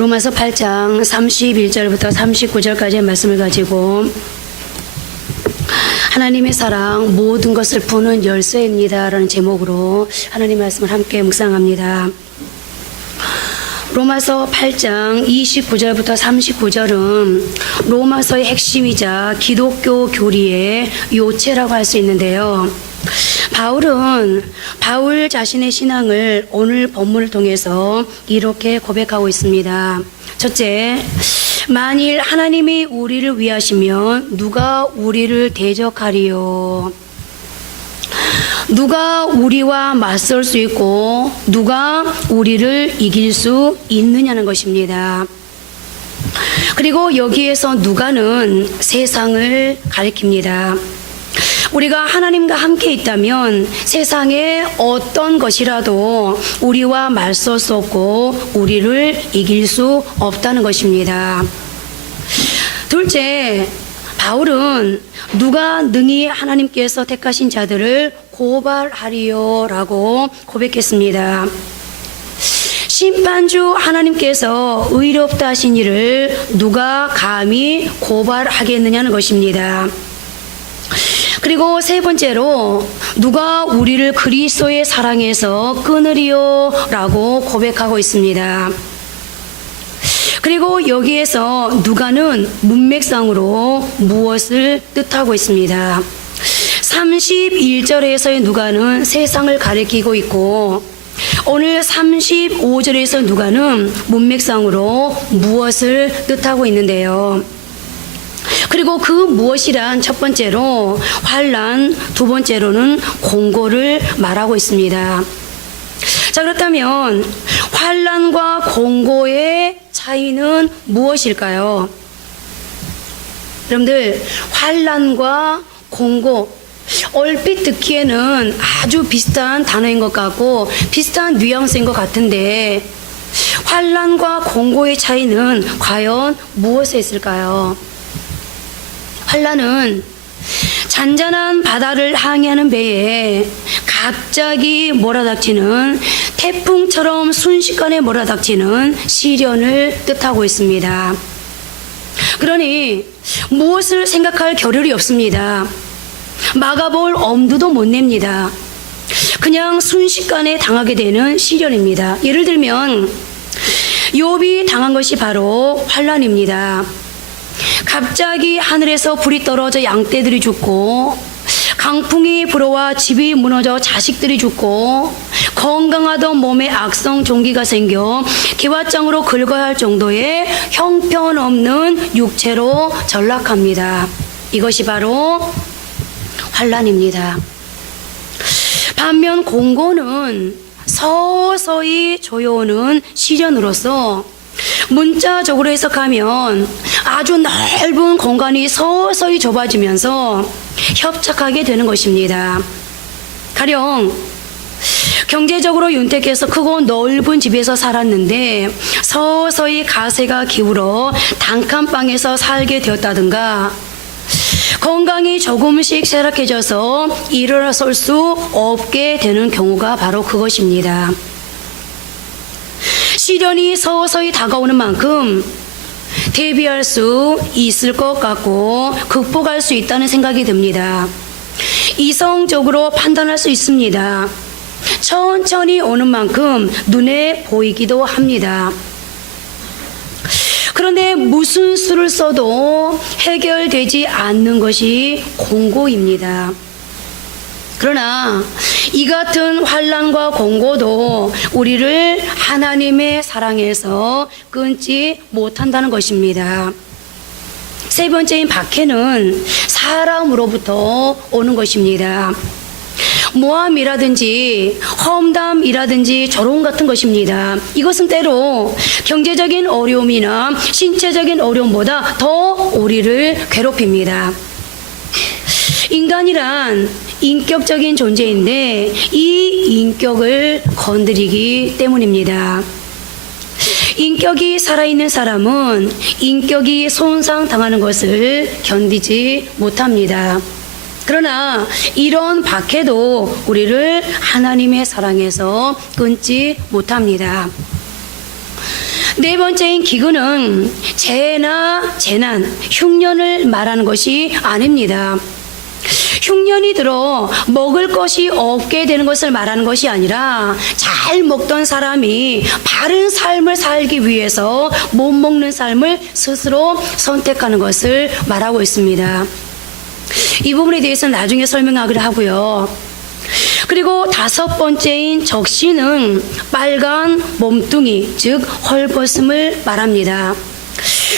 로마서 8장 31절부터 39절까지의 말씀을 가지고 하나님의 사랑 모든 것을 푸는 열쇠입니다 라는 제목으로 하나님의 말씀을 함께 묵상합니다. 로마서 8장 29절부터 39절은 로마서의 핵심이자 기독교 교리의 요체라고 할 수 있는데요. 바울 자신의 신앙을 오늘 본문을 통해서 이렇게 고백하고 있습니다. 첫째, 만일 하나님이 우리를 위하시면 누가 우리를 대적하리요? 누가 우리와 맞설 수 있고 누가 우리를 이길 수 있느냐는 것입니다. 그리고 여기에서 누가는 세상을 가리킵니다. 우리가 하나님과 함께 있다면 세상의 어떤 것이라도 우리와 맞설 수 없고 우리를 이길 수 없다는 것입니다. 둘째, 바울은 누가 능히 하나님께서 택하신 자들을 고발하리요 라고 고백했습니다. 심판주 하나님께서 의롭다 하신 이를 누가 감히 고발하겠느냐는 것입니다. 그리고 세 번째로 누가 우리를 그리스도의 사랑에서 끊으리요 라고 고백하고 있습니다. 그리고 여기에서 누가는 문맥상으로 무엇을 뜻하고 있습니다. 31절에서의 누가는 세상을 가리키고 있고 오늘 35절에서 누가는 문맥상으로 무엇을 뜻하고 있는데요. 그리고 그 무엇이란 첫 번째로 환난, 두 번째로는 공고를 말하고 있습니다. 자, 그렇다면 환난과 공고의 차이는 무엇일까요? 여러분들, 환난과 공고, 얼핏 듣기에는 아주 비슷한 단어인 것 같고 비슷한 뉘앙스인 것 같은데 환난과 공고의 차이는 과연 무엇에 있을까요? 환난은 잔잔한 바다를 항해하는 배에 갑자기 몰아닥치는 태풍처럼 순식간에 몰아닥치는 시련을 뜻하고 있습니다. 그러니 무엇을 생각할 겨를이 없습니다. 막아볼 엄두도 못 냅니다. 그냥 순식간에 당하게 되는 시련입니다. 예를 들면 욥이 당한 것이 바로 환난입니다. 갑자기 하늘에서 불이 떨어져 양떼들이 죽고 강풍이 불어와 집이 무너져 자식들이 죽고 건강하던 몸에 악성 종기가 생겨 기왓장으로 긁어야 할 정도의 형편없는 육체로 전락합니다. 이것이 바로 환난입니다. 반면 공고는 서서히 조여오는 시련으로서 문자적으로 해석하면 아주 넓은 공간이 서서히 좁아지면서 협착하게 되는 것입니다. 가령 경제적으로 윤택해서 크고 넓은 집에서 살았는데 서서히 가세가 기울어 단칸방에서 살게 되었다든가 건강이 조금씩 쇠락해져서 일어설 수 없게 되는 경우가 바로 그것입니다. 시련이 서서히 다가오는 만큼 대비할 수 있을 것 같고 극복할 수 있다는 생각이 듭니다. 이성적으로 판단할 수 있습니다. 천천히 오는 만큼 눈에 보이기도 합니다. 그런데 무슨 수를 써도 해결되지 않는 것이 공고입니다. 그러나 이 같은 환난과 공고도 우리를 하나님의 사랑에서 끊지 못한다는 것입니다. 세 번째인 박해는 사람으로부터 오는 것입니다. 모함이라든지 험담이라든지 조롱 같은 것입니다. 이것은 때로 경제적인 어려움이나 신체적인 어려움보다 더 우리를 괴롭힙니다. 인간이란 인격적인 존재인데 이 인격을 건드리기 때문입니다. 인격이 살아있는 사람은 인격이 손상당하는 것을 견디지 못합니다. 그러나 이런 박해도 우리를 하나님의 사랑에서 끊지 못합니다. 네 번째인 기근은 재해나 재난, 흉년을 말하는 것이 아닙니다. 흉년이 들어 먹을 것이 없게 되는 것을 말하는 것이 아니라 잘 먹던 사람이 바른 삶을 살기 위해서 못 먹는 삶을 스스로 선택하는 것을 말하고 있습니다. 이 부분에 대해서는 나중에 설명하기로 하고요. 그리고 다섯 번째인 적신은 빨간 몸뚱이, 즉 헐벗음을 말합니다.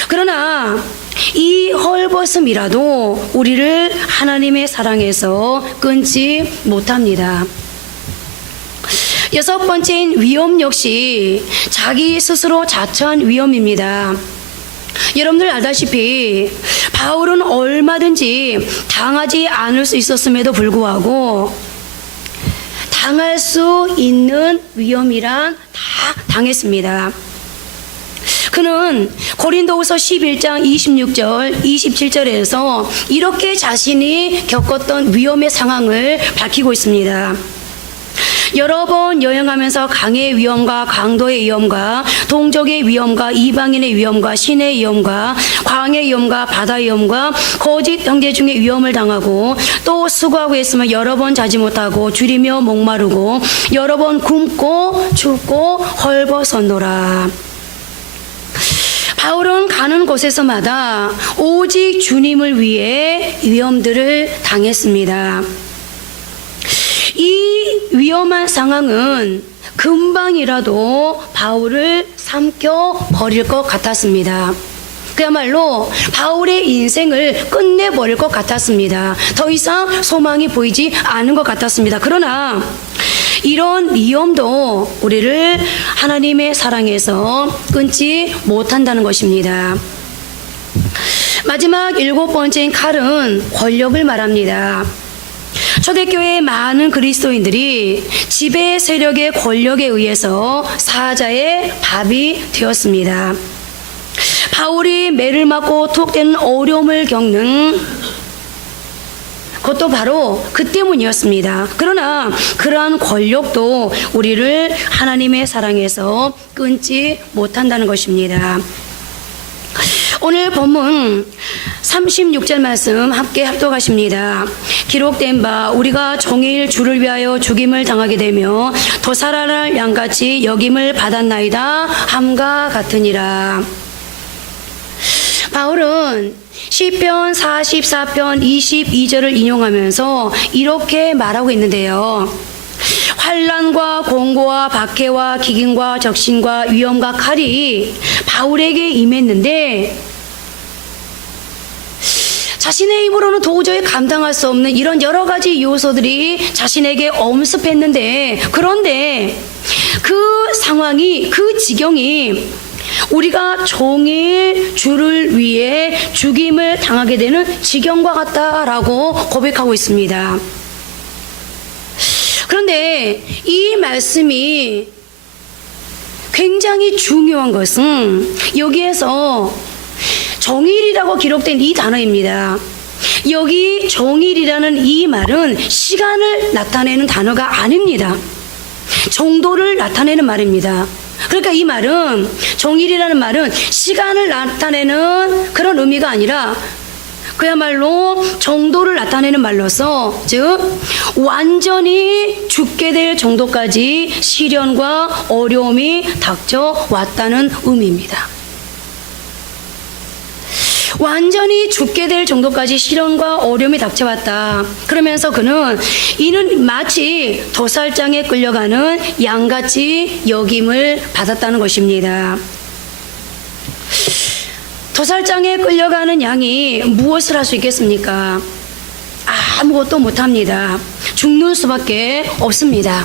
그러나 이 헐벗음이라도 우리를 하나님의 사랑에서 끊지 못합니다. 여섯 번째인 위험 역시 자기 스스로 자처한 위험입니다. 여러분들 알다시피 바울은 얼마든지 당하지 않을 수 있었음에도 불구하고 당할 수 있는 위험이란 다 당했습니다. 그는 고린도후서 11장 26절, 27절에서 이렇게 자신이 겪었던 위험의 상황을 밝히고 있습니다. 여러 번 여행하면서 강의 위험과 강도의 위험과 동족의 위험과 이방인의 위험과 신의 위험과 광의 위험과 바다의 위험과 거짓 형제 중에 위험을 당하고 또 수고하고 있으면 여러 번 자지 못하고 줄이며 목마르고 여러 번 굶고 춥고 헐벗었노라. 바울은 가는 곳에서마다 오직 주님을 위해 위험들을 당했습니다. 이 위험한 상황은 금방이라도 바울을 삼켜 버릴 것 같았습니다. 그야말로 바울의 인생을 끝내버릴 것 같았습니다. 더 이상 소망이 보이지 않은 것 같았습니다. 그러나 이런 위험도 우리를 하나님의 사랑에서 끊지 못한다는 것입니다. 마지막 일곱 번째인 칼은 권력을 말합니다. 초대교회의 많은 그리스도인들이 지배 세력의 권력에 의해서 사자의 밥이 되었습니다. 바울이 매를 맞고 툭대는 어려움을 겪는 그것도 바로 그 때문이었습니다. 그러나 그러한 권력도 우리를 하나님의 사랑에서 끊지 못한다는 것입니다. 오늘 본문 36절 말씀 함께 합독하십니다. 기록된 바 우리가 종일 주를 위하여 죽임을 당하게 되며 도살할 양같이 여김을 받았나이다 함과 같으니라. 바울은 시편 44편 22절을 인용하면서 이렇게 말하고 있는데요. 환난과 공고와 박해와 기근과 적신과 위험과 칼이 바울에게 임했는데 자신의 힘으로는 도저히 감당할 수 없는 이런 여러 가지 요소들이 자신에게 엄습했는데, 그런데 그 상황이, 그 지경이 우리가 종일 주를 위해 죽임을 당하게 되는 지경과 같다라고 고백하고 있습니다. 그런데 이 말씀이 굉장히 중요한 것은 여기에서 종일이라고 기록된 이 단어입니다. 여기 종일이라는 이 말은 시간을 나타내는 단어가 아닙니다. 정도를 나타내는 말입니다. 그러니까 이 말은, 종일이라는 말은 시간을 나타내는 그런 의미가 아니라 그야말로 정도를 나타내는 말로서, 즉 완전히 죽게 될 정도까지 시련과 어려움이 닥쳐왔다는 의미입니다. 완전히 죽게 될 정도까지 시련과 어려움이 닥쳐왔다. 그러면서 그는 이는 마치 도살장에 끌려가는 양같이 여김을 받았다는 것입니다. 도살장에 끌려가는 양이 무엇을 할 수 있겠습니까? 아무것도 못합니다. 죽는 수밖에 없습니다.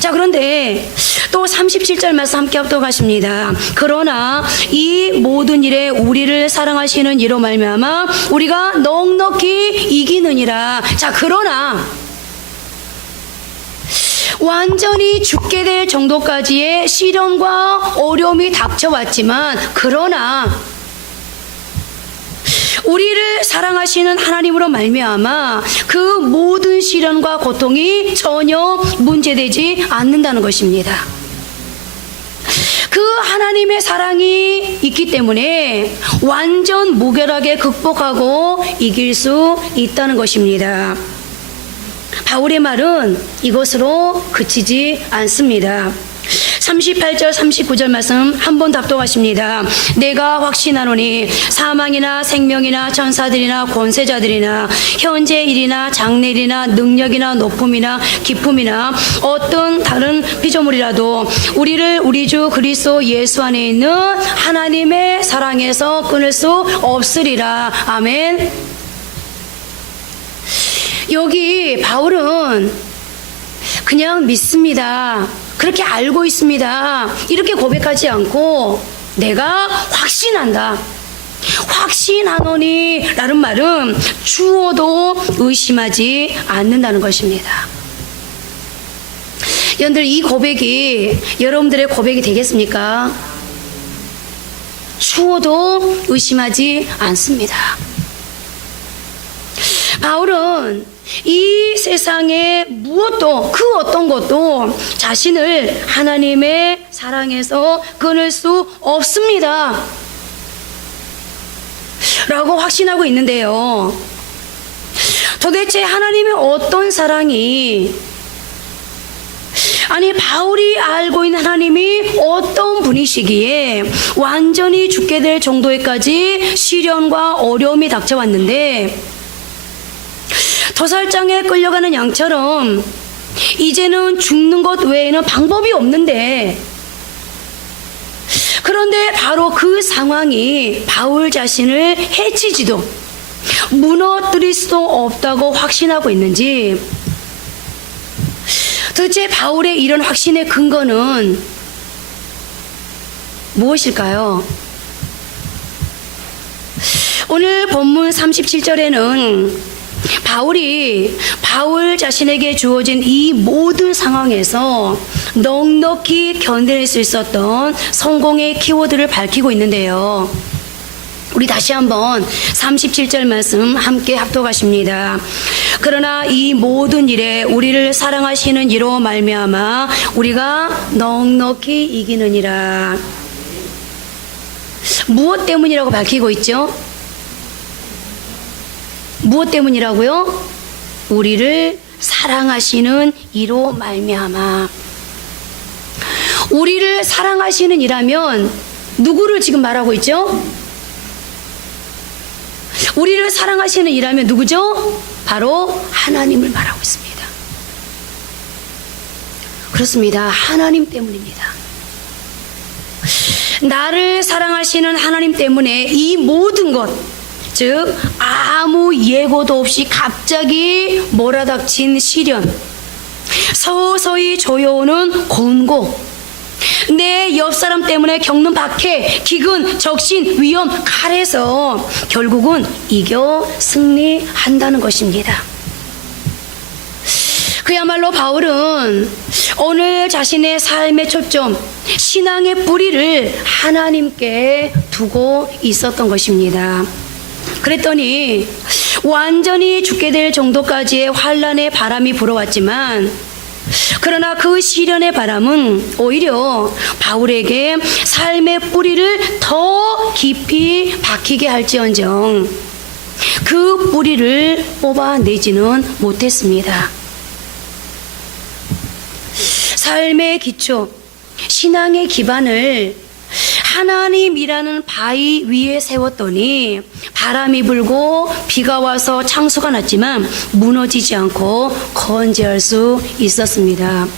자, 그런데 또 37절 말씀 함께 합독하십니다. 그러나 이 모든 일에 우리를 사랑하시는 이로 말미암아 우리가 넉넉히 이기느니라. 자, 그러나 완전히 죽게 될 정도까지의 시련과 어려움이 닥쳐왔지만, 그러나 우리를 사랑하시는 하나님으로 말미암아 그 모든 시련과 고통이 전혀 문제되지 않는다는 것입니다. 그 하나님의 사랑이 있기 때문에 완전 무결하게 극복하고 이길 수 있다는 것입니다. 바울의 말은 이것으로 그치지 않습니다. 38절 39절 말씀 한번 답독하십니다. 내가 확신하노니 사망이나 생명이나 천사들이나 권세자들이나 현재 일이나 장래일이나 능력이나 높음이나 기품이나 어떤 다른 피조물이라도 우리를 우리 주 그리스도 예수 안에 있는 하나님의 사랑에서 끊을 수 없으리라. 아멘. 여기 바울은 그냥 믿습니다, 그렇게 알고 있습니다, 이렇게 고백하지 않고 내가 확신한다, 확신하노니 라는 말은 주어도 의심하지 않는다는 것입니다. 여러분들, 이 고백이 여러분들의 고백이 되겠습니까? 주어도 의심하지 않습니다. 바울은 이 세상에 무엇도, 그 어떤 것도 자신을 하나님의 사랑에서 끊을 수 없습니다 라고 확신하고 있는데요, 도대체 하나님의 어떤 사랑이, 아니 바울이 알고 있는 하나님이 어떤 분이시기에 완전히 죽게 될 정도에까지 시련과 어려움이 닥쳐왔는데 도살장에 끌려가는 양처럼 이제는 죽는 것 외에는 방법이 없는데, 그런데 바로 그 상황이 바울 자신을 해치지도 무너뜨릴 수도 없다고 확신하고 있는지, 도대체 바울의 이런 확신의 근거는 무엇일까요? 오늘 본문 37절에는 바울 자신에게 주어진 이 모든 상황에서 넉넉히 견뎌낼 수 있었던 성공의 키워드를 밝히고 있는데요, 우리 다시 한번 37절 말씀 함께 합독하십니다. 그러나 이 모든 일에 우리를 사랑하시는 이로 말미암아 우리가 넉넉히 이기느니라. 무엇 때문이라고 밝히고 있죠? 무엇 때문이라고요? 우리를 사랑하시는 이로 말미암아. 우리를 사랑하시는 이라면 누구를 지금 말하고 있죠? 우리를 사랑하시는 이라면 누구죠? 바로 하나님을 말하고 있습니다. 그렇습니다. 하나님 때문입니다. 나를 사랑하시는 하나님 때문에 이 모든 것, 즉 아무 예고도 없이 갑자기 몰아닥친 시련, 서서히 조여오는 곤고, 내 옆사람 때문에 겪는 박해, 기근, 적신, 위험, 칼에서 결국은 이겨 승리한다는 것입니다. 그야말로 바울은 오늘 자신의 삶의 초점, 신앙의 뿌리를 하나님께 두고 있었던 것입니다. 그랬더니 완전히 죽게 될 정도까지의 환난의 바람이 불어왔지만, 그러나 그 시련의 바람은 오히려 바울에게 삶의 뿌리를 더 깊이 박히게 할지언정 그 뿌리를 뽑아내지는 못했습니다. 삶의 기초, 신앙의 기반을 하나님이라는 바위 위에 세웠더니 바람이 불고 비가 와서 창수가 났지만 무너지지 않고 건재할 수 있었습니다.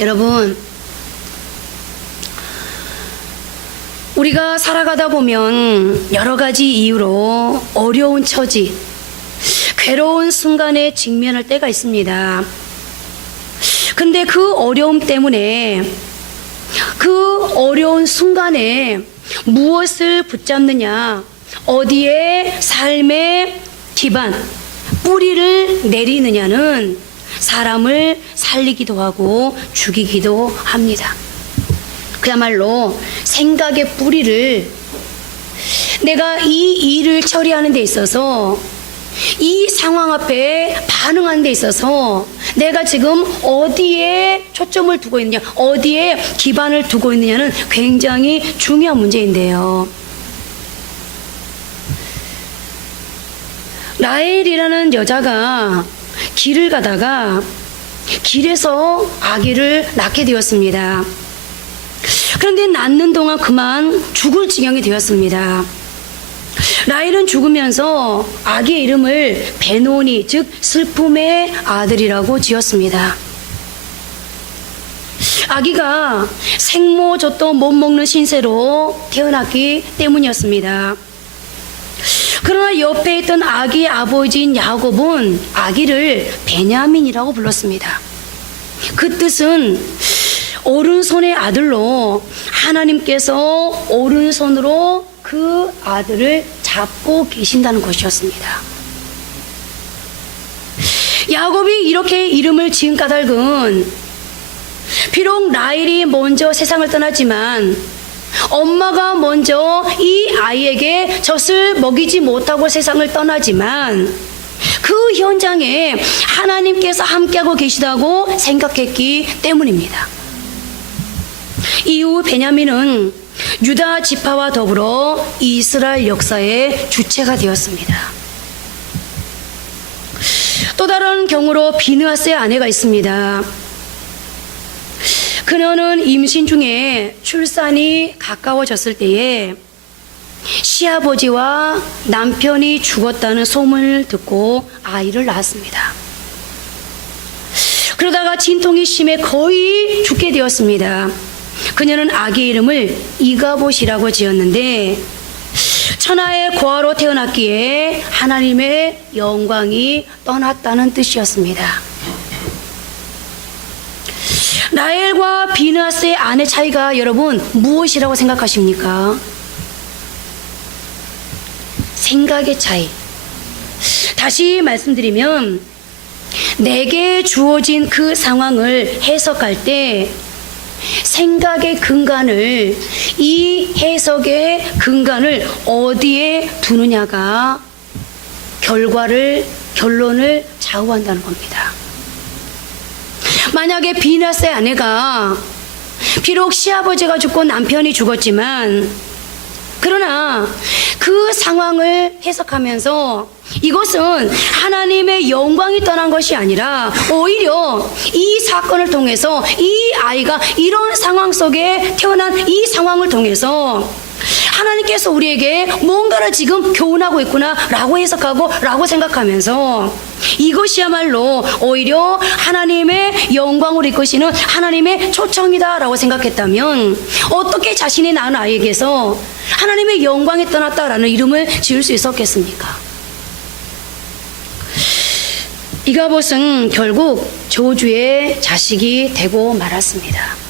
여러분, 우리가 살아가다 보면 여러 가지 이유로 어려운 처지, 괴로운 순간에 직면할 때가 있습니다. 근데 그 어려움 때문에, 그 어려운 순간에 무엇을 붙잡느냐, 어디에 삶의 기반, 뿌리를 내리느냐는 사람을 살리기도 하고 죽이기도 합니다. 그야말로 생각의 뿌리를, 내가 이 일을 처리하는 데 있어서, 이 상황 앞에 반응하는 데 있어서 내가 지금 어디에 초점을 두고 있느냐, 어디에 기반을 두고 있느냐는 굉장히 중요한 문제인데요. 라헬이라는 여자가 길을 가다가 길에서 아기를 낳게 되었습니다. 그런데 낳는 동안 그만 죽을 지경이 되었습니다. 라헬은 죽으면서 아기의 이름을 베노니, 즉 슬픔의 아들이라고 지었습니다. 아기가 생모젖도 못 먹는 신세로 태어났기 때문이었습니다. 그러나 옆에 있던 아기의 아버지인 야곱은 아기를 베냐민이라고 불렀습니다. 그 뜻은 오른손의 아들로 하나님께서 오른손으로 그 아들을 잡고 계신다는 것이었습니다. 야곱이 이렇게 이름을 지은 까닭은 비록 라헬이 먼저 세상을 떠났지만 엄마가 먼저 이 아이에게 젖을 먹이지 못하고 세상을 떠나지만 그 현장에 하나님께서 함께하고 계시다고 생각했기 때문입니다. 이후 베냐민은 유다 지파와 더불어 이스라엘 역사의 주체가 되었습니다. 또 다른 경우로 비느하스의 아내가 있습니다. 그녀는 임신 중에 출산이 가까워졌을 때에 시아버지와 남편이 죽었다는 소문을 듣고 아이를 낳았습니다. 그러다가 진통이 심해 거의 죽게 되었습니다. 그녀는 아기 이름을 이가봇이라고 지었는데 천하의 고아로 태어났기에 하나님의 영광이 떠났다는 뜻이었습니다. 라헬과 비느하스의 아내 차이가 여러분 무엇이라고 생각하십니까? 생각의 차이. 다시 말씀드리면 내게 주어진 그 상황을 해석할 때 생각의 근간을, 이 해석의 근간을 어디에 두느냐가 결론을 좌우한다는 겁니다. 만약에 비느하스의 아내가 비록 시아버지가 죽고 남편이 죽었지만 그러나 그 상황을 해석하면서 이것은 하나님의 영광이 떠난 것이 아니라 오히려 이 사건을 통해서 이 아이가 이런 상황 속에 태어난 이 상황을 통해서 하나님께서 우리에게 뭔가를 지금 교훈하고 있구나 라고 해석하고 라고 생각하면서 이것이야말로 오히려 하나님의 영광을 이끄시는 하나님의 초청이다 라고 생각했다면 어떻게 자신이 낳은 아이에게서 하나님의 영광이 떠났다라는 이름을 지을 수 있었겠습니까? 이가봇은 결국 저주의 자식이 되고 말았습니다.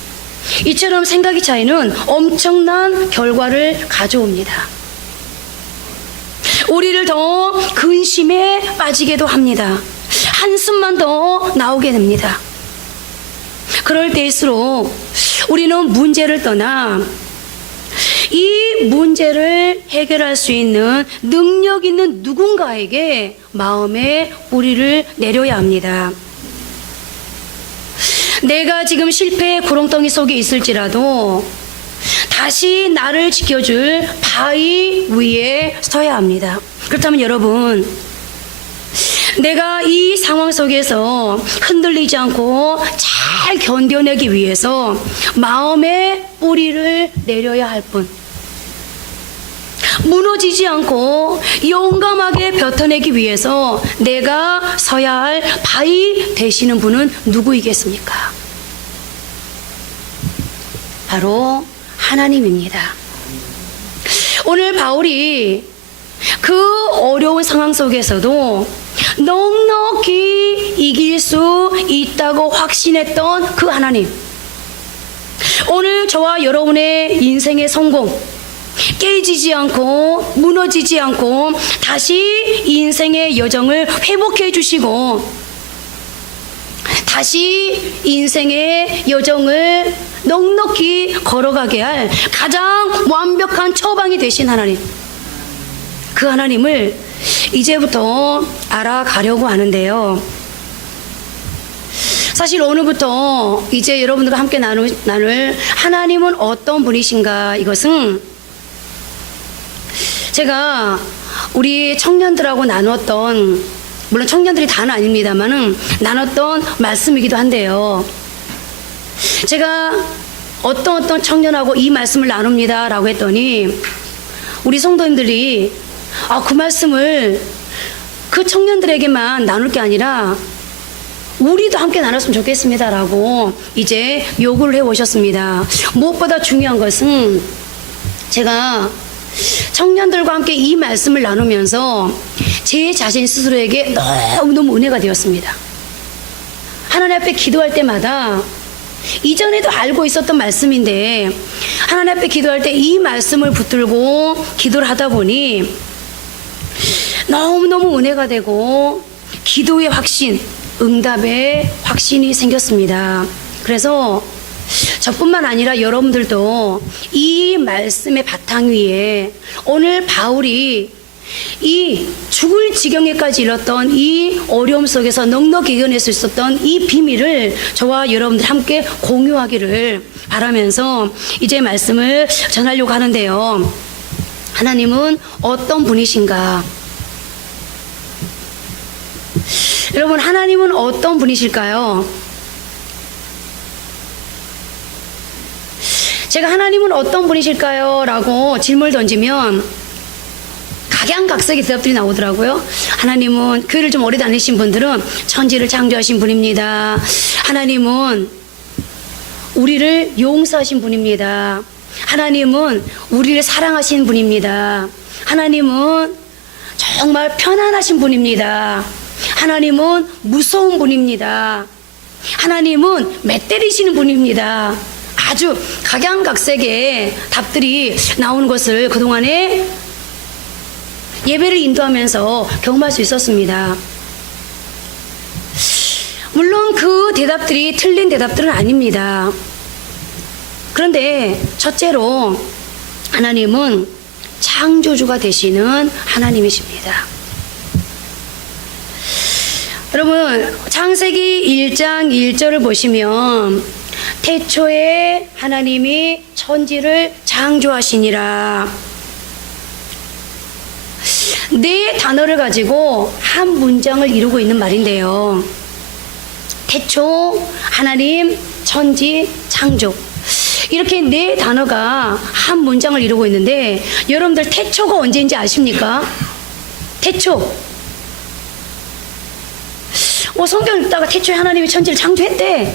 이처럼 생각의 차이는 엄청난 결과를 가져옵니다. 우리를 더 근심에 빠지게도 합니다. 한숨만 더 나오게 됩니다. 그럴 때일수록 우리는 문제를 떠나 이 문제를 해결할 수 있는 능력 있는 누군가에게 마음의 뿌리를 내려야 합니다. 내가 지금 실패의 구렁텅이 속에 있을지라도 다시 나를 지켜줄 바위 위에 서야 합니다. 그렇다면 여러분, 내가 이 상황 속에서 흔들리지 않고 잘 견뎌내기 위해서 마음의 뿌리를 내려야 할 분, 무너지지 않고 용감하게 뱉어내기 위해서 내가 서야 할 바위 되시는 분은 누구이겠습니까? 바로 하나님입니다. 오늘 바울이 그 어려운 상황 속에서도 넉넉히 이길 수 있다고 확신했던 그 하나님, 오늘 저와 여러분의 인생의 성공, 깨지지 않고 무너지지 않고 다시 인생의 여정을 회복해 주시고 다시 인생의 여정을 넉넉히 걸어가게 할 가장 완벽한 처방이 되신 하나님, 그 하나님을 이제부터 알아가려고 하는데요. 사실 오늘부터 이제 여러분들과 함께 나눌 하나님은 어떤 분이신가, 이것은 제가 우리 청년들하고 나눴던, 물론 청년들이 다는 아닙니다만은 나눴던 말씀이기도 한데요. 제가 어떤 청년하고 이 말씀을 나눕니다 라고 했더니 우리 성도님들이 그 말씀을 그 청년들에게만 나눌 게 아니라 우리도 함께 나눴으면 좋겠습니다 라고 이제 요구를 해 오셨습니다. 무엇보다 중요한 것은 제가 청년들과 함께 이 말씀을 나누면서 제 자신 스스로에게 너무너무 은혜가 되었습니다. 하나님 앞에 기도할 때마다 이전에도 알고 있었던 말씀인데 하나님 앞에 기도할 때 이 말씀을 붙들고 기도를 하다 보니 너무너무 은혜가 되고 기도의 확신, 응답의 확신이 생겼습니다. 그래서 저뿐만 아니라 여러분들도 이 말씀의 바탕 위에 오늘 바울이 이 죽을 지경에까지 이르렀던 이 어려움 속에서 넉넉히 이겨낼 수 있었던 이 비밀을 저와 여러분들 함께 공유하기를 바라면서 이제 말씀을 전하려고 하는데요. 하나님은 어떤 분이신가? 여러분, 하나님은 어떤 분이실까요? 제가 하나님은 어떤 분이실까요? 라고 질문을 던지면 각양각색의 대답들이 나오더라고요. 하나님은, 교회를 좀 오래 다니신 분들은 천지를 창조하신 분입니다. 하나님은 우리를 용서하신 분입니다. 하나님은 우리를 사랑하신 분입니다. 하나님은 정말 편안하신 분입니다. 하나님은 무서운 분입니다. 하나님은 맷때리시는 분입니다. 아주 각양각색의 답들이 나오는 것을 그동안에 예배를 인도하면서 경험할 수 있었습니다. 물론 그 대답들이 틀린 대답들은 아닙니다. 그런데 첫째로 하나님은 창조주가 되시는 하나님이십니다. 여러분, 창세기 1장 1절을 보시면 태초에 하나님이 천지를 창조하시니라. 네 단어를 가지고 한 문장을 이루고 있는 말인데요. 태초, 하나님, 천지, 창조. 이렇게 네 단어가 한 문장을 이루고 있는데 여러분들 태초가 언제인지 아십니까? 태초. 성경 읽다가 태초에 하나님이 천지를 창조했대.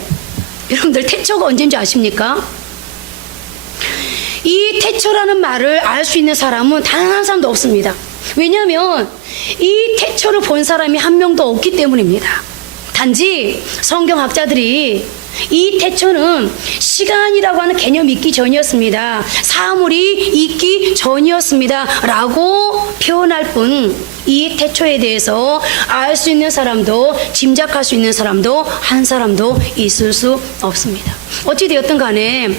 여러분들 태초가 언제인지 아십니까? 이 태초라는 말을 알 수 있는 사람은 단 한 사람도 없습니다. 왜냐하면 이 태초를 본 사람이 한 명도 없기 때문입니다. 단지 성경학자들이 이 태초는 시간이라고 하는 개념이 있기 전이었습니다. 사물이 있기 전이었습니다 라고 표현할 뿐, 이 태초에 대해서 알 수 있는 사람도 짐작할 수 있는 사람도 한 사람도 있을 수 없습니다. 어찌되었든 간에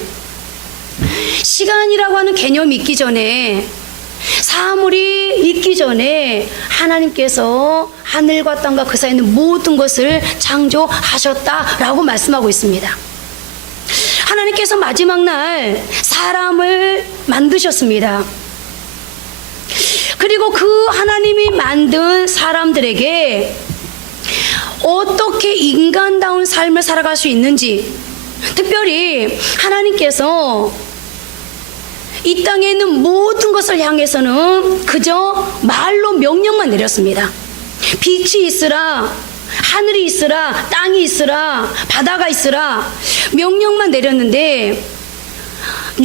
시간이라고 하는 개념이 있기 전에, 사물이 있기 전에 하나님께서 하늘과 땅과 그 사이에 있는 모든 것을 창조하셨다라고 말씀하고 있습니다. 하나님께서 마지막 날 사람을 만드셨습니다. 그리고 그 하나님이 만든 사람들에게 어떻게 인간다운 삶을 살아갈 수 있는지, 특별히 하나님께서 이 땅에 있는 모든 것을 향해서는 그저 말로 명령만 내렸습니다. 빛이 있으라, 하늘이 있으라, 땅이 있으라, 바다가 있으라, 명령만 내렸는데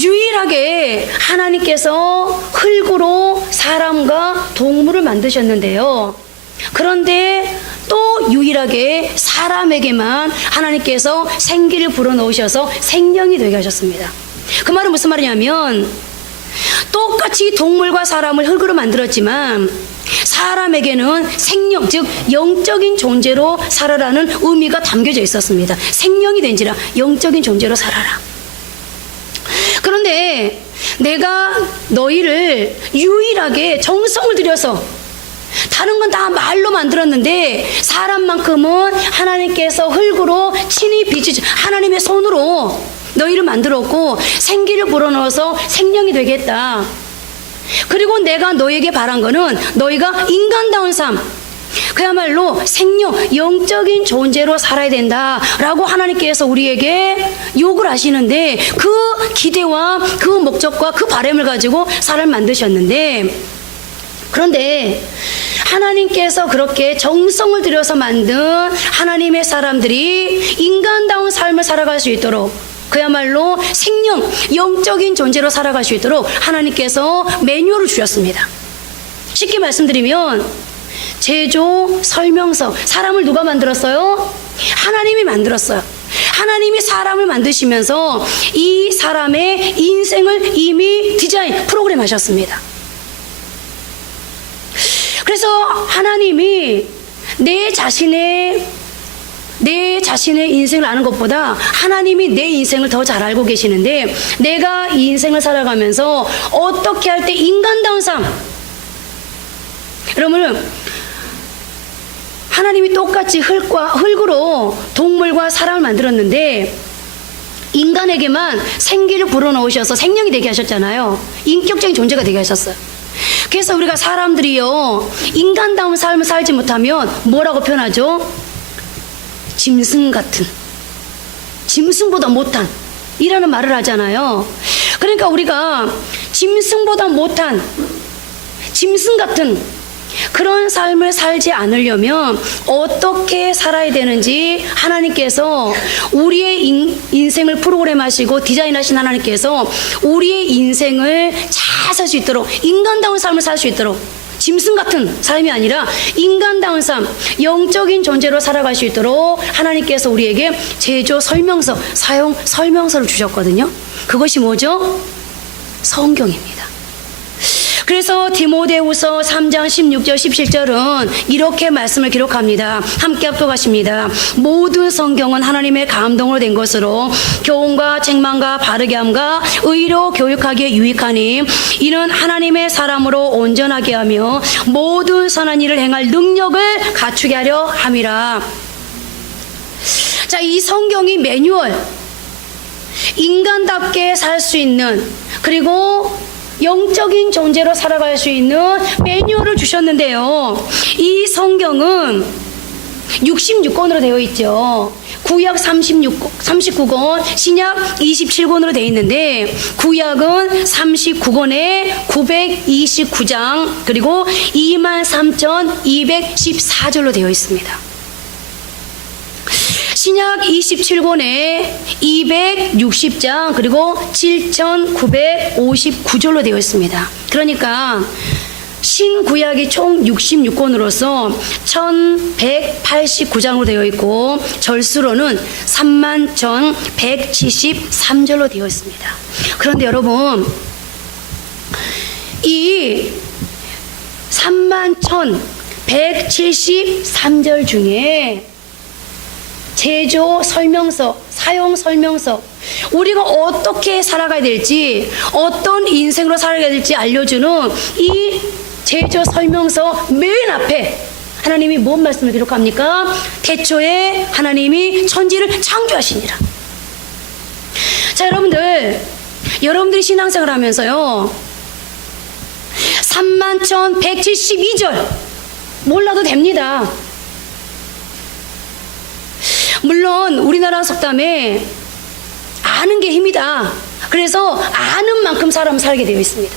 유일하게 하나님께서 흙으로 사람과 동물을 만드셨는데요. 그런데 또 유일하게 사람에게만 하나님께서 생기를 불어넣으셔서 생명이 되게 하셨습니다. 그 말은 무슨 말이냐면, 똑같이 동물과 사람을 흙으로 만들었지만 사람에게는 생명, 즉 영적인 존재로 살아라는 의미가 담겨져 있었습니다. 생명이 된지라 영적인 존재로 살아라. 그런데 내가 너희를 유일하게 정성을 들여서, 다른 건 다 말로 만들었는데 사람만큼은 하나님께서 흙으로 친히 빚으시 하나님의 손으로 너희를 만들었고 생기를 불어넣어서 생명이 되겠다. 그리고 내가 너에게 바란 거는 너희가 인간다운 삶, 그야말로 생명, 영적인 존재로 살아야 된다라고 하나님께서 우리에게 요구를 하시는데, 그 기대와 그 목적과 그 바람을 가지고 사람을 만드셨는데, 그런데 하나님께서 그렇게 정성을 들여서 만든 하나님의 사람들이 인간다운 삶을 살아갈 수 있도록, 그야말로 생명, 영적인 존재로 살아갈 수 있도록 하나님께서 매뉴얼을 주셨습니다. 쉽게 말씀드리면 제조 설명서, 사람을 누가 만들었어요? 하나님이 만들었어요. 하나님이 사람을 만드시면서 이 사람의 인생을 이미 디자인, 프로그램 하셨습니다. 그래서 하나님이 내 자신의 인생을 아는 것보다 하나님이 내 인생을 더 잘 알고 계시는데, 내가 이 인생을 살아가면서 어떻게 할 때 인간다운 삶, 여러분, 하나님이 똑같이 흙으로 동물과 사람을 만들었는데 인간에게만 생기를 불어넣으셔서 생명이 되게 하셨잖아요. 인격적인 존재가 되게 하셨어요. 그래서 우리가 사람들이요, 인간다운 삶을 살지 못하면 뭐라고 표현하죠? 짐승 같은, 짐승보다 못한 이라는 말을 하잖아요. 그러니까 우리가 짐승보다 못한, 짐승 같은 그런 삶을 살지 않으려면 어떻게 살아야 되는지 하나님께서 우리의 인생을 프로그램하시고 디자인하신 하나님께서 우리의 인생을 잘 살 수 있도록, 인간다운 삶을 살 수 있도록, 짐승 같은 삶이 아니라 인간다운 삶, 영적인 존재로 살아갈 수 있도록 하나님께서 우리에게 제조 설명서, 사용 설명서를 주셨거든요. 그것이 뭐죠? 성경입니다. 그래서 디모데후서 3장 16절 17절은 이렇게 말씀을 기록합니다. 함께 합독하십니다. 모든 성경은 하나님의 감동으로 된 것으로 교훈과 책망과 바르게 함과 의로 교육하기에 유익하니 이는 하나님의 사람으로 온전하게 하며 모든 선한 일을 행할 능력을 갖추게 하려 함이라. 자, 이 성경이 매뉴얼, 인간답게 살 수 있는, 그리고 영적인 존재로 살아갈 수 있는 매뉴얼을 주셨는데요, 이 성경은 66권으로 되어 있죠. 구약 39권, 신약 27권으로 되어 있는데, 구약은 39권에 929장, 그리고 23,214절로 되어 있습니다. 신약 27권에 260장, 그리고 7,959절로 되어 있습니다. 그러니까 신구약이 총 66권으로서 1,189장으로 되어 있고, 절수로는 31,173절로 되어 있습니다. 그런데 여러분, 이 31,173절 중에 제조 설명서, 사용 설명서, 우리가 어떻게 살아가야 될지, 어떤 인생으로 살아가야 될지 알려주는 이 제조 설명서 맨 앞에 하나님이 뭔 말씀을 기록합니까? 태초에 하나님이 천지를 창조하시니라. 자, 여러분들이 신앙생활 하면서요, 31,172절 몰라도 됩니다. 물론 우리나라 속담에 아는 게 힘이다. 그래서 아는 만큼 사람은 살게 되어 있습니다.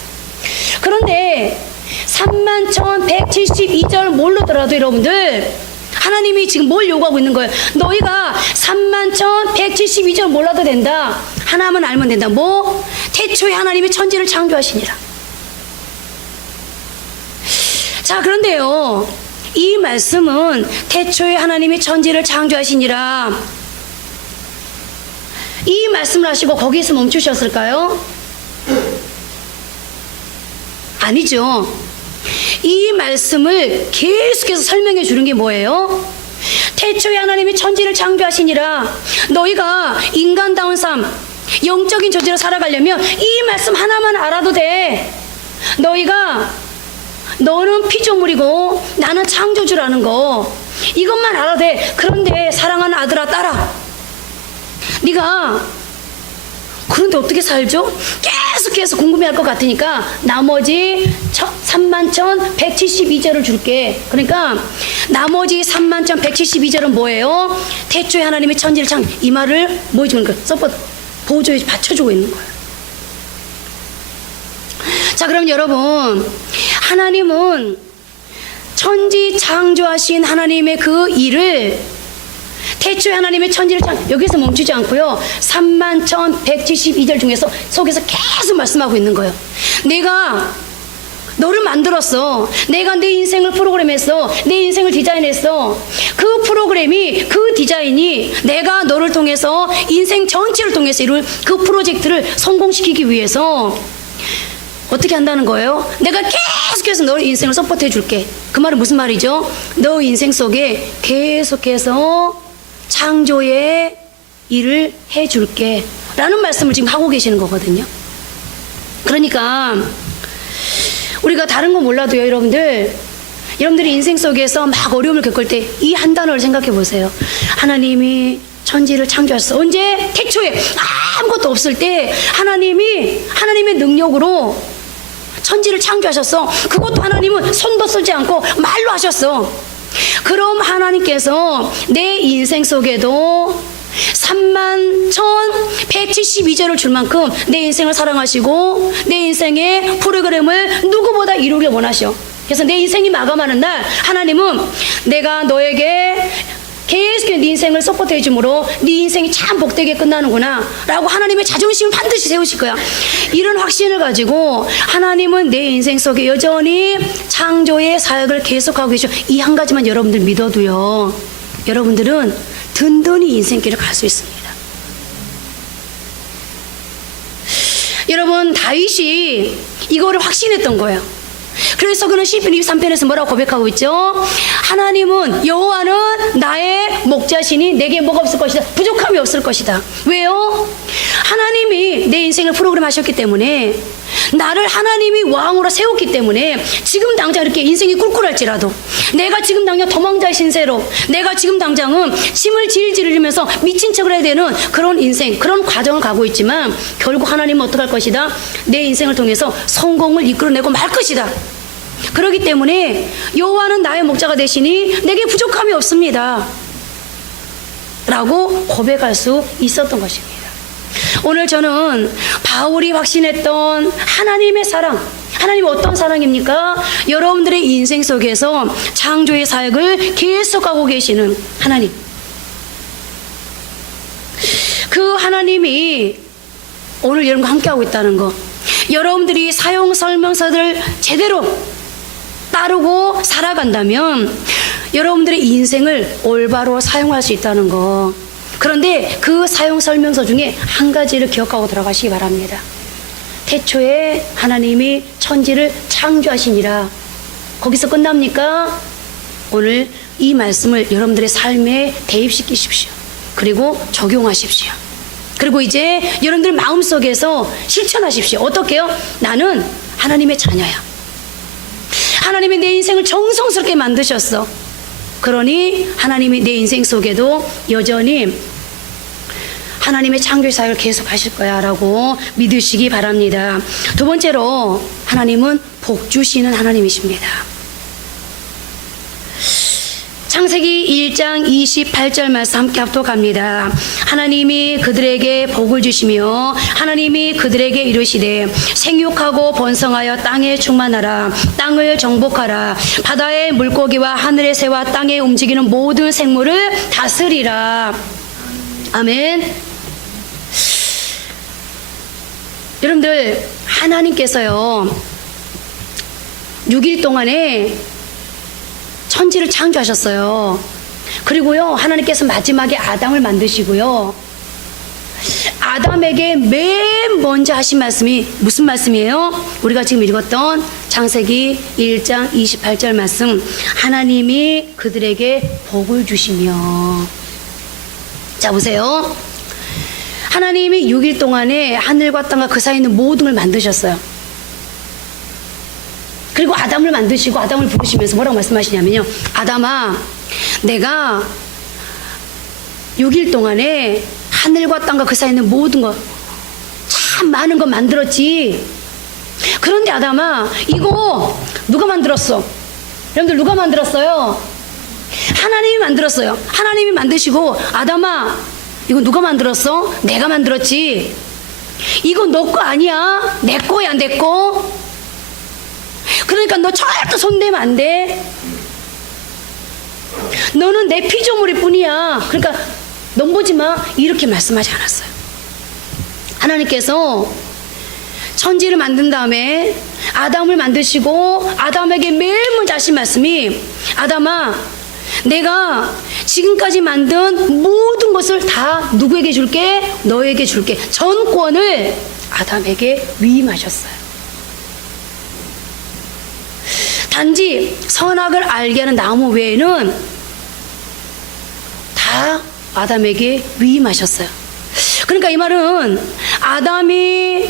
그런데 31,172절 모르더라도 여러분들, 하나님이 지금 뭘 요구하고 있는 거예요? 너희가 31,172절 몰라도 된다. 하나만 알면 된다. 뭐? 태초에 하나님이 천지를 창조하시니라. 자, 그런데요, 이 말씀은 태초에 하나님이 천지를 창조하시니라, 이 말씀을 하시고 거기에서 멈추셨을까요? 아니죠. 이 말씀을 계속해서 설명해 주는 게 뭐예요? 태초에 하나님이 천지를 창조하시니라. 너희가 인간다운 삶, 영적인 존재로 살아가려면 이 말씀 하나만 알아도 돼. 너는 피조물이고 나는 창조주라는 거, 이것만 알아도 돼. 그런데 사랑하는 아들아, 딸아, 네가 그런데 어떻게 살죠? 계속해서 궁금해할 것 같으니까 나머지 31,172절을 줄게. 그러니까 나머지 31,172절은 뭐예요? 태초에 하나님이 천지를 이 말을 뭐 해주는 거예요? 서포트, 보조에 받쳐주고 있는 거예요. 자, 그럼 여러분, 하나님은 천지 창조하신 하나님의 그 일을 태초에 하나님의 천지를 여기서 멈추지 않고요, 31,172절 중에서 속에서 계속 말씀하고 있는 거예요. 내가 너를 만들었어. 내가 내 인생을 프로그램했어. 내 인생을 디자인했어. 그 프로그램이, 그 디자인이 내가 너를 통해서 인생 전체를 통해서 이룰 그 프로젝트를 성공시키기 위해서 어떻게 한다는 거예요? 내가 계속해서 너의 인생을 서포트해 줄게. 그 말은 무슨 말이죠? 너 인생 속에 계속해서 창조의 일을 해 줄게 라는 말씀을 지금 하고 계시는 거거든요. 그러니까 우리가 다른 건 몰라도요, 여러분들이 인생 속에서 막 어려움을 겪을 때 이 한 단어를 생각해 보세요. 하나님이 천지를 창조하셨어. 언제? 태초에 아무것도 없을 때 하나님의 능력으로 천지를 창조하셨어. 그것도 하나님은 손도 쓰지 않고 말로 하셨어. 그럼 하나님께서 내 인생 속에도 31,172절을 줄 만큼 내 인생을 사랑하시고 내 인생의 프로그램을 누구보다 이루길 원하셔. 그래서 내 인생이 마감하는 날 하나님은 내가 너에게 계속 네 인생을 서포트해 주므로 네 인생이 참 복되게 끝나는구나 라고 하나님의 자존심을 반드시 세우실 거야. 이런 확신을 가지고 하나님은 내 인생 속에 여전히 창조의 사역을 계속하고 계셔. 이 한 가지만 여러분들 믿어도요, 여러분들은 든든히 인생길을 갈 수 있습니다. 여러분, 다윗이 이거를 확신했던 거예요. 그래서 그는 시편 23편에서 뭐라고 고백하고 있죠? 하나님은, 여호와는 나의 목자시니 내게 뭐가 없을 것이다. 부족함이 없을 것이다. 왜요? 하나님이 내 인생을 프로그램 하셨기 때문에, 나를 하나님이 왕으로 세웠기 때문에 지금 당장 이렇게 인생이 꿀꿀할지라도, 내가 지금 당장 도망자의 신세로, 내가 지금 당장은 침을 질질 흘리면서 미친 척을 해야 되는 그런 인생, 그런 과정을 가고 있지만 결국 하나님은 어떻게 할 것이다? 내 인생을 통해서 성공을 이끌어내고 말 것이다. 그렇기 때문에 여호와는 나의 목자가 되시니 내게 부족함이 없습니다 라고 고백할 수 있었던 것입니다. 오늘 저는 바울이 확신했던 하나님의 사랑, 하나님은 어떤 사랑입니까? 여러분들의 인생 속에서 창조의 사역을 계속하고 계시는 하나님, 그 하나님이 오늘 여러분과 함께하고 있다는 거, 여러분들이 사용 설명서를 제대로 따르고 살아간다면 여러분들의 인생을 올바로 사용할 수 있다는 거. 그런데 그 사용 설명서 중에 한 가지를 기억하고 들어가시기 바랍니다. 태초에 하나님이 천지를 창조하시니라. 거기서 끝납니까? 오늘 이 말씀을 여러분들의 삶에 대입시키십시오. 그리고 적용하십시오. 그리고 이제 여러분들 마음속에서 실천하십시오. 어떻게요? 나는 하나님의 자녀야. 하나님이 내 인생을 정성스럽게 만드셨어. 그러니 하나님이 내 인생 속에도 여전히 하나님의 창조의 사역을 계속 하실 거야 라고 믿으시기 바랍니다. 두 번째로, 하나님은 복 주시는 하나님이십니다. 창세기 1장 28절 말씀 함께 합독합니다. 하나님이 그들에게 복을 주시며 하나님이 그들에게 이르시되 생육하고 번성하여 땅에 충만하라. 땅을 정복하라. 바다의 물고기와 하늘의 새와 땅에 움직이는 모든 생물을 다스리라. 아멘. 여러분들, 하나님께서요 6일 동안에 천지를 창조하셨어요. 그리고요, 하나님께서 마지막에 아담을 만드시고요, 아담에게 맨 먼저 하신 말씀이 무슨 말씀이에요? 우리가 지금 읽었던 창세기 1장 28절 말씀, 하나님이 그들에게 복을 주시며. 자, 보세요. 하나님이 6일 동안에 하늘과 땅과 그 사이에 있는 모든 걸 만드셨어요. 그리고 아담을 만드시고 아담을 부르시면서 뭐라고 말씀하시냐면요, 아담아, 내가 6일 동안에 하늘과 땅과 그 사이에 있는 모든 것, 참 많은 거 만들었지. 그런데 아담아, 이거 누가 만들었어? 여러분들 누가 만들었어요? 하나님이 만들었어요. 하나님이 만드시고, 아담아, 이거 누가 만들었어? 내가 만들었지. 이거 너 거 아니야. 내 거야, 내 거. 그러니까 너 절대 손대면 안 돼. 너는 내 피조물일 뿐이야. 그러니까 넘보지 마. 이렇게 말씀하지 않았어요. 하나님께서 천지를 만든 다음에 아담을 만드시고 아담에게 매일 먼저 하신 말씀이, 아담아, 내가 지금까지 만든 모든 것을 다 누구에게 줄게? 너에게 줄게. 전권을 아담에게 위임하셨어요. 단지 선악을 알게 하는 나무 외에는 다 아담에게 위임하셨어요. 그러니까 이 말은 아담이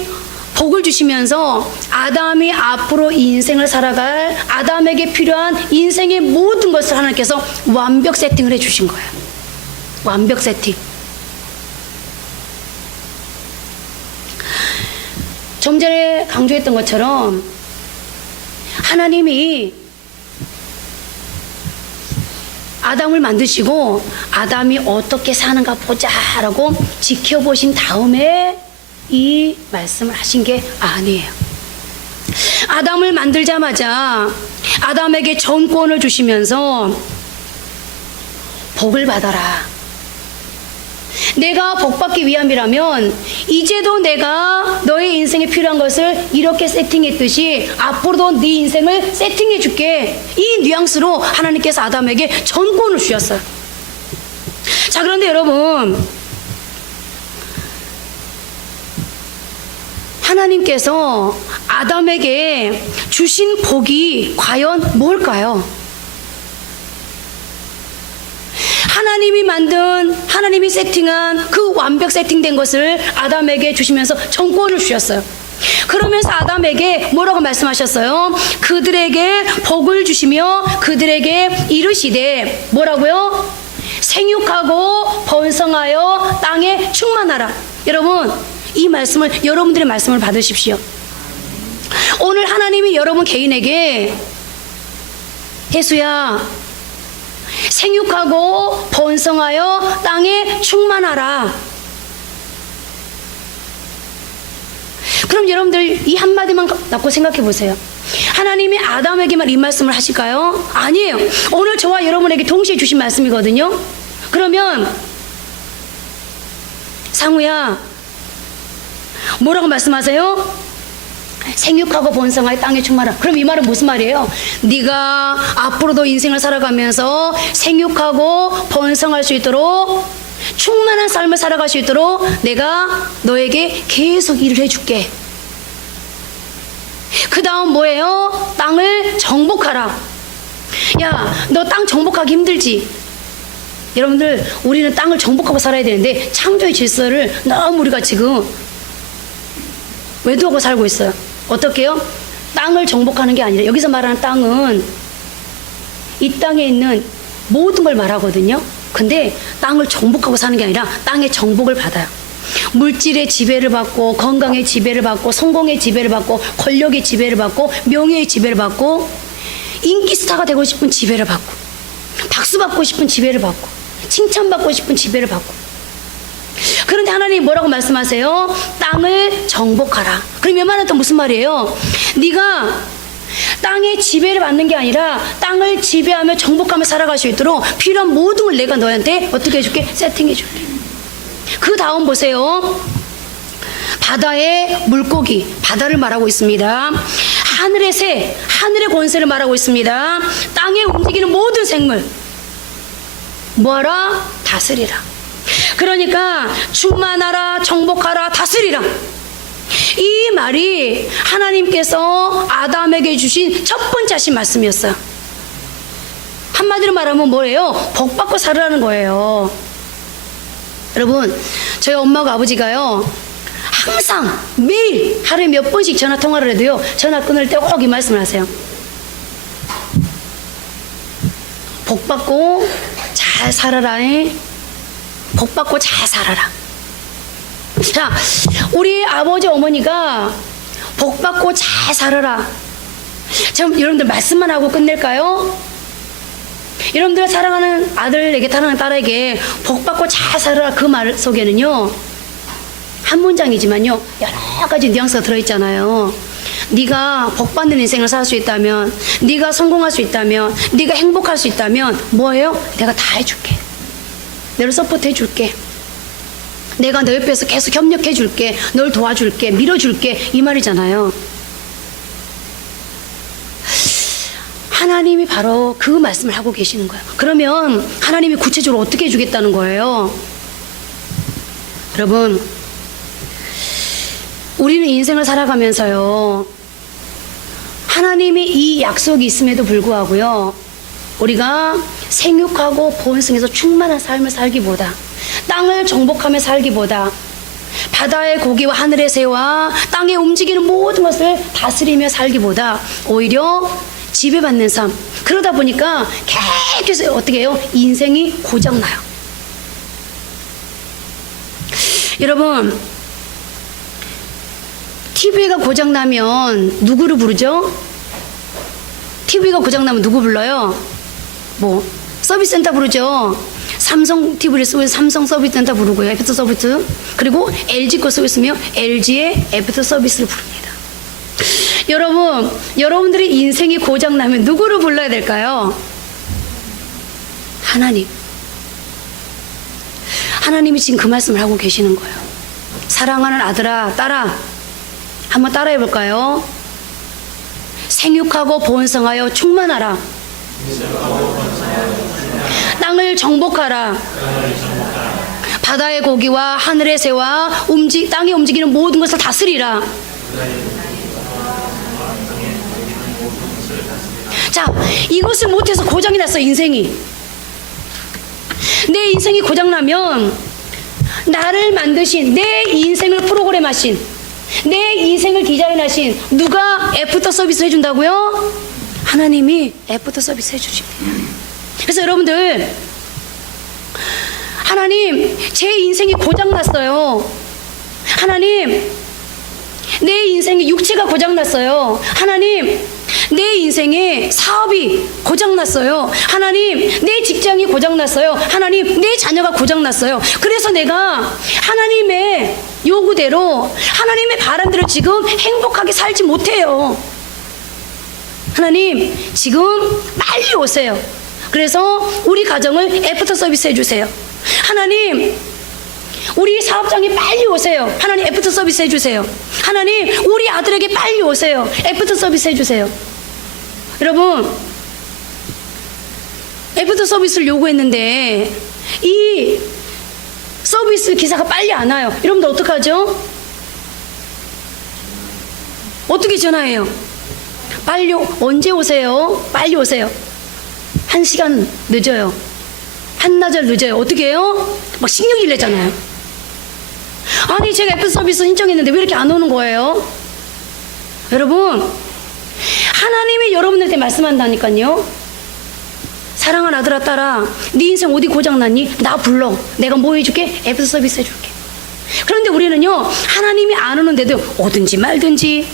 복을 주시면서 아담이 앞으로 인생을 살아갈 아담에게 필요한 인생의 모든 것을 하나님께서 완벽 세팅을 해주신 거예요. 완벽 세팅. 좀 전에 강조했던 것처럼 하나님이 아담을 만드시고 아담이 어떻게 사는가 보자라고 지켜보신 다음에 이 말씀을 하신 게 아니에요. 아담을 만들자마자 아담에게 전권을 주시면서 복을 받아라. 내가 복받기 위함이라면 이제도 내가 너의 인생에 필요한 것을 이렇게 세팅했듯이 앞으로도 네 인생을 세팅해 줄게. 이 뉘앙스로 하나님께서 아담에게 전권을 주셨어요. 자, 그런데 여러분, 하나님께서 아담에게 주신 복이 과연 뭘까요? 하나님이 만든, 하나님이 세팅한 그 완벽 세팅된 것을 아담에게 주시면서 전권을 주셨어요. 그러면서 아담에게 뭐라고 말씀하셨어요? 그들에게 복을 주시며 그들에게 이르시되 뭐라고요? 생육하고 번성하여 땅에 충만하라. 여러분, 이 말씀을, 여러분들의 말씀을 받으십시오. 오늘 하나님이 여러분 개인에게 혜수야, 생육하고 번성하여 땅에 충만하라. 그럼 여러분들 이 한마디만 갖고 생각해 보세요. 하나님이 아담에게만 이 말씀을 하실까요? 아니에요. 오늘 저와 여러분에게 동시에 주신 말씀이거든요. 그러면 상우야, 뭐라고 말씀하세요? 생육하고 번성하여 땅에 충만하라. 그럼 이 말은 무슨 말이에요? 네가 앞으로도 인생을 살아가면서 생육하고 번성할 수 있도록, 충만한 삶을 살아갈 수 있도록 내가 너에게 계속 일을 해줄게. 그 다음 뭐예요? 땅을 정복하라. 야, 너 땅 정복하기 힘들지? 여러분들, 우리는 땅을 정복하고 살아야 되는데 창조의 질서를 너무 우리가 지금 외도하고 살고 있어요. 어떻게 해요? 땅을 정복하는 게 아니라, 여기서 말하는 땅은 이 땅에 있는 모든 걸 말하거든요. 근데 땅을 정복하고 사는 게 아니라 땅의 정복을 받아요. 물질의 지배를 받고, 건강의 지배를 받고, 성공의 지배를 받고, 권력의 지배를 받고, 명예의 지배를 받고, 인기 스타가 되고 싶은 지배를 받고, 박수 받고 싶은 지배를 받고, 칭찬받고 싶은 지배를 받고. 그런데 하나님이 뭐라고 말씀하세요? 땅을 정복하라. 그럼 이 말은 또 무슨 말이에요? 네가 땅의 지배를 받는 게 아니라 땅을 지배하며 정복하며 살아갈 수 있도록 필요한 모든 걸 내가 너한테 어떻게 해줄게? 세팅해 줄게. 그 다음 보세요. 바다의 물고기, 바다를 말하고 있습니다. 하늘의 새, 하늘의 권세를 말하고 있습니다. 땅에 움직이는 모든 생물 뭐하라? 다스리라. 그러니까 충만하라, 정복하라, 다스리라. 이 말이 하나님께서 아담에게 주신 첫 번째 하신 말씀이었어요. 한마디로 말하면 뭐예요? 복받고 살으라는 거예요. 여러분, 저희 엄마가 아버지가요, 항상 매일 하루에 몇 번씩 전화 통화를 해도요, 전화 끊을 때 꼭 이 말씀을 하세요. 복받고 잘 살아라. 복 받고 잘 살아라. 자, 우리 아버지 어머니가 복 받고 잘 살아라. 참, 여러분들 말씀만 하고 끝낼까요? 여러분들 사랑하는 아들에게, 사랑하는 딸에게 복 받고 잘 살아라, 그 말 속에는요, 한 문장이지만요, 여러 가지 뉘앙스가 들어있잖아요. 네가 복 받는 인생을 살 수 있다면, 네가 성공할 수 있다면, 네가 행복할 수 있다면 뭐예요? 내가 다 해줄게. 너를 서포트 해줄게. 내가 너 옆에서 계속 협력해줄게. 널 도와줄게. 밀어줄게. 이 말이잖아요. 하나님이 바로 그 말씀을 하고 계시는 거예요. 그러면 하나님이 구체적으로 어떻게 해주겠다는 거예요? 여러분, 우리는 인생을 살아가면서요, 하나님이 이 약속이 있음에도 불구하고요, 우리가 생육하고 번성해서 충만한 삶을 살기보다, 땅을 정복하며 살기보다, 바다의 고기와 하늘의 새와 땅에 움직이는 모든 것을 다스리며 살기보다 오히려 지배받는 삶, 그러다 보니까 계속 어떻게 해요? 인생이 고장나요. 여러분, TV가 고장나면 누구를 부르죠? TV가 고장나면 누구 불러요? 서비스 센터 부르죠. 삼성 TV를 쓰고 있으면 삼성 서비스 센터 부르고요. 애프터 서비스. 그리고 LG 거 쓰고 있으면 LG의 애프터 서비스를 부릅니다. 여러분, 여러분들의 인생이 고장나면 누구를 불러야 될까요? 하나님. 하나님이 지금 그 말씀을 하고 계시는 거예요. 사랑하는 아들아, 딸아, 한번 따라해 볼까요? 생육하고 번성하여 충만하라. 땅을 정복하라. 바다의 고기와 하늘의 새와 땅에 움직이는 모든 것을 다스리라. 자, 이것을 못해서 고장이 났어, 인생이. 내 인생이 고장나면 나를 만드신, 내 인생을 프로그램하신, 내 인생을 디자인하신 누가 애프터 서비스 해준다고요? 하나님이 애프터 서비스 해주십니다. 그래서 여러분들, 하나님, 제 인생이 고장났어요. 하나님, 내 인생의 육체가 고장났어요. 하나님, 내 인생의 사업이 고장났어요. 하나님, 내 직장이 고장났어요. 하나님, 내 자녀가 고장났어요. 그래서 내가 하나님의 요구대로, 하나님의 바람대로 지금 행복하게 살지 못해요. 하나님, 지금 빨리 오세요. 그래서 우리 가정을 애프터 서비스 해주세요. 하나님, 우리 사업장에 빨리 오세요. 하나님, 애프터 서비스 해주세요. 하나님, 우리 아들에게 빨리 오세요. 애프터 서비스 해주세요. 여러분, 애프터 서비스를 요구했는데 이 서비스 기사가 빨리 안 와요. 여러분들 어떡하죠? 어떻게 전화해요? 빨리 언제 오세요? 빨리 오세요. 1시간 늦어요. 한나절 늦어요. 어떻게 해요? 막 신경질 내잖아요. 아니, 제가 애프터 서비스 신청했는데 왜 이렇게 안 오는 거예요? 여러분, 하나님이 여러분들한테 말씀한다니까요. 사랑하는 아들아, 딸아, 네 인생 어디 고장났니? 나 불러. 내가 뭐 해줄게? 애프터 서비스 해줄게. 그런데 우리는요, 하나님이 안 오는데도 오든지 말든지.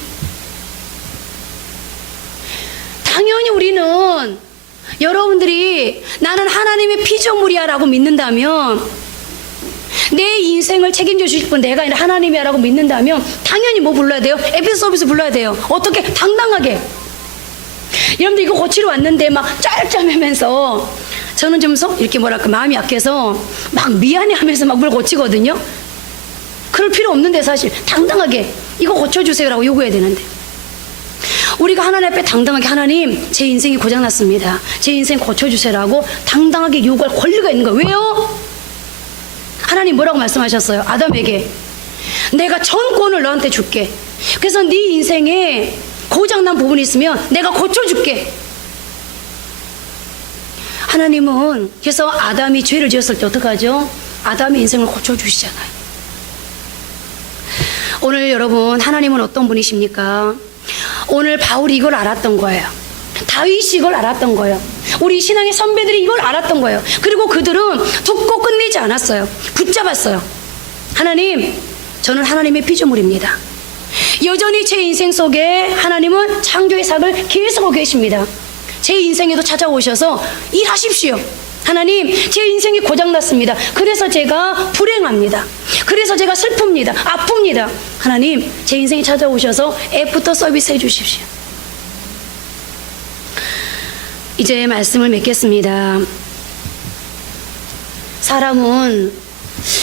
당연히 우리는 여러분들이 나는 하나님의 피조물이야 라고 믿는다면, 내 인생을 책임져 주실 분 내가 아니라 하나님이야 라고 믿는다면 당연히 뭐 불러야 돼요? 애프터 서비스 불러야 돼요. 어떻게? 당당하게. 여러분들 이거 고치러 왔는데 막 짤짤하면서, 저는 좀 이렇게 뭐랄까 마음이 약해서 막 미안해 하면서 막 뭘 고치거든요. 그럴 필요 없는데 사실 당당하게 이거 고쳐주세요 라고 요구해야 되는데, 우리가 하나님 앞에 당당하게, 하나님, 제 인생이 고장났습니다. 제 인생 고쳐주세요 라고 당당하게 요구할 권리가 있는 거예요. 왜요? 하나님 뭐라고 말씀하셨어요? 아담에게 내가 전권을 너한테 줄게. 그래서 네 인생에 고장난 부분이 있으면 내가 고쳐줄게. 하나님은 그래서 아담이 죄를 지었을 때 어떡하죠? 아담의 인생을 고쳐주시잖아요. 오늘 여러분, 하나님은 어떤 분이십니까? 오늘 바울이 이걸 알았던 거예요. 다윗이 이걸 알았던 거예요. 우리 신앙의 선배들이 이걸 알았던 거예요. 그리고 그들은 듣고 끝내지 않았어요. 붙잡았어요. 하나님, 저는 하나님의 피조물입니다. 여전히 제 인생 속에 하나님은 창조의 사역을 계속하고 계십니다. 제 인생에도 찾아오셔서 일하십시오. 하나님, 제 인생이 고장났습니다. 그래서 제가 불행합니다. 그래서 제가 슬픕니다. 아픕니다. 하나님, 제 인생이 찾아오셔서 애프터 서비스 해주십시오. 이제 말씀을 맺겠습니다. 사람은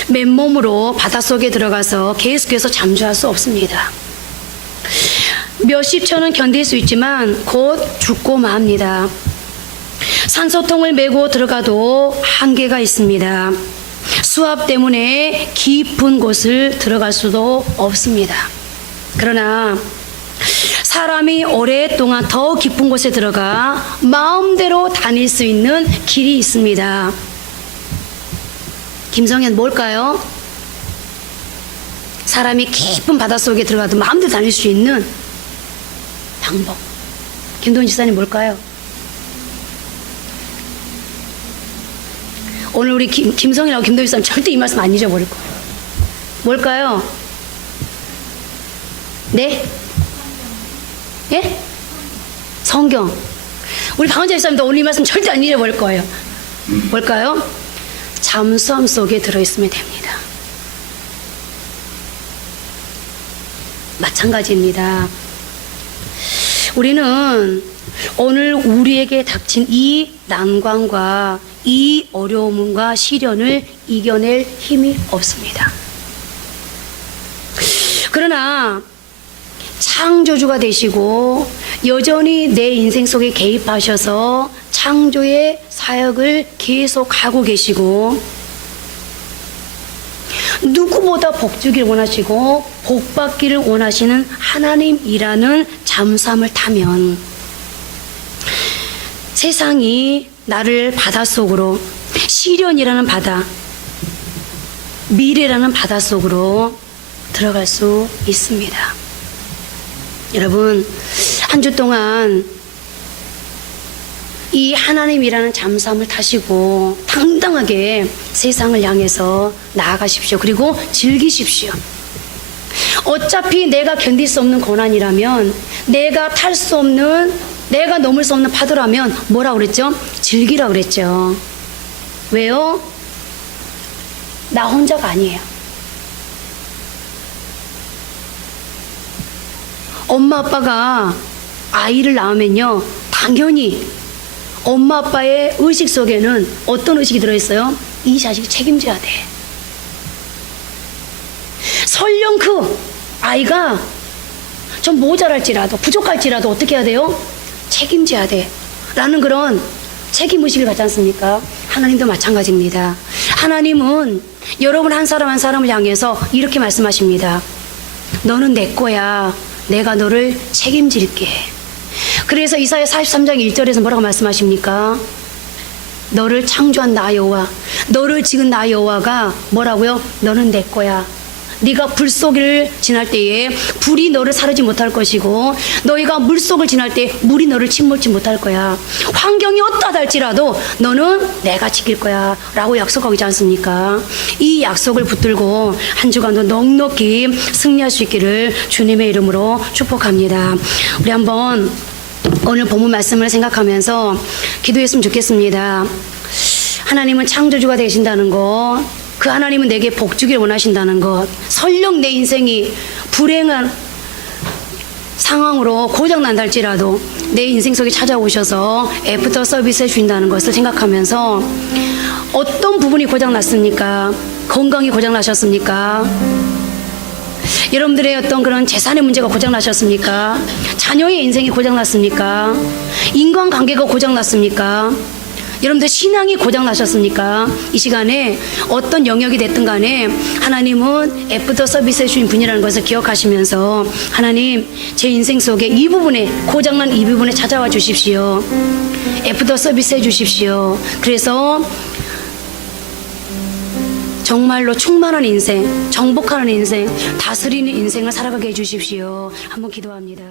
맨몸으로 바닷속에 들어가서 계속해서 잠수할 수 없습니다. 몇십 초는 견딜 수 있지만 곧 죽고 맙니다. 산소통을 메고 들어가도 한계가 있습니다. 수압 때문에 깊은 곳을 들어갈 수도 없습니다. 그러나 사람이 오랫동안 더 깊은 곳에 들어가 마음대로 다닐 수 있는 길이 있습니다. 김성현, 뭘까요? 사람이 깊은 바닷속에 들어가도 마음대로 다닐 수 있는 방법. 김도훈 지사님, 뭘까요? 오늘 우리 김성현하고 김도훈 지사님 절대 이 말씀 안 잊어버릴 거예요. 뭘까요? 네? 예? 성경. 우리 강원자 지사님도 오늘 이 말씀 절대 안 잊어버릴 거예요. 뭘까요? 잠수함 속에 들어있으면 됩니다. 마찬가지입니다. 우리는 오늘 우리에게 닥친 이 난관과 이 어려움과 시련을 이겨낼 힘이 없습니다. 그러나 창조주가 되시고 여전히 내 인생 속에 개입하셔서 창조의 사역을 계속하고 계시고 누구보다 복 주기를 원하시고 복 받기를 원하시는 하나님이라는 잠수함을 타면 세상이 나를 바닷속으로, 시련이라는 바다, 미래라는 바닷속으로 들어갈 수 있습니다. 여러분, 한 주 동안 이 하나님이라는 잠수함을 타시고 당당하게 세상을 향해서 나아가십시오. 그리고 즐기십시오. 어차피 내가 견딜 수 없는 고난이라면, 내가 탈 수 없는, 내가 넘을 수 없는 파도라면 뭐라고 그랬죠? 즐기라고 그랬죠. 왜요? 나 혼자가 아니에요. 엄마 아빠가 아이를 낳으면요, 당연히 엄마 아빠의 의식 속에는 어떤 의식이 들어있어요? 이 자식이 책임져야 돼. 설령 그 아이가 좀 모자랄지라도 부족할지라도 어떻게 해야 돼요? 책임져야 돼 라는 그런 책임의식을 갖지 않습니까? 하나님도 마찬가지입니다. 하나님은 여러분 한 사람 한 사람을 향해서 이렇게 말씀하십니다. 너는 내 거야. 내가 너를 책임질게. 그래서 이사야 43장 1절에서 뭐라고 말씀하십니까? 너를 창조한 나 여호와, 너를 지은 나 여호와가 뭐라고요? 너는 내 거야. 네가 불 속을 지날 때에 불이 너를 사르지 못할 것이고, 너희가 물 속을 지날 때 물이 너를 침몰치 못할 거야. 환경이 어떠하다 할지라도 너는 내가 지킬 거야 라고 약속하고 있지 않습니까? 이 약속을 붙들고 한 주간도 넉넉히 승리할 수 있기를 주님의 이름으로 축복합니다. 우리 한번 오늘 본문 말씀을 생각하면서 기도했으면 좋겠습니다. 하나님은 창조주가 되신다는 것, 그 하나님은 내게 복 주기를 원하신다는 것, 설령 내 인생이 불행한 상황으로 고장난다 할지라도 내 인생 속에 찾아오셔서 애프터 서비스 해주신다는 것을 생각하면서, 어떤 부분이 고장났습니까? 건강이 고장나셨습니까? 여러분들의 어떤 그런 재산의 문제가 고장나셨습니까? 자녀의 인생이 고장났습니까? 인간관계가 고장났습니까? 여러분들 신앙이 고장나셨습니까? 이 시간에 어떤 영역이 됐든 간에 하나님은 애프터 서비스 해주신 분이라는 것을 기억하시면서, 하나님, 제 인생 속에 이 부분에, 고장난 이 부분에 찾아와 주십시오. 애프터 서비스 해주십시오. 그래서 정말로 충만한 인생, 정복하는 인생, 다스리는 인생을 살아가게 해주십시오. 한번 기도합니다.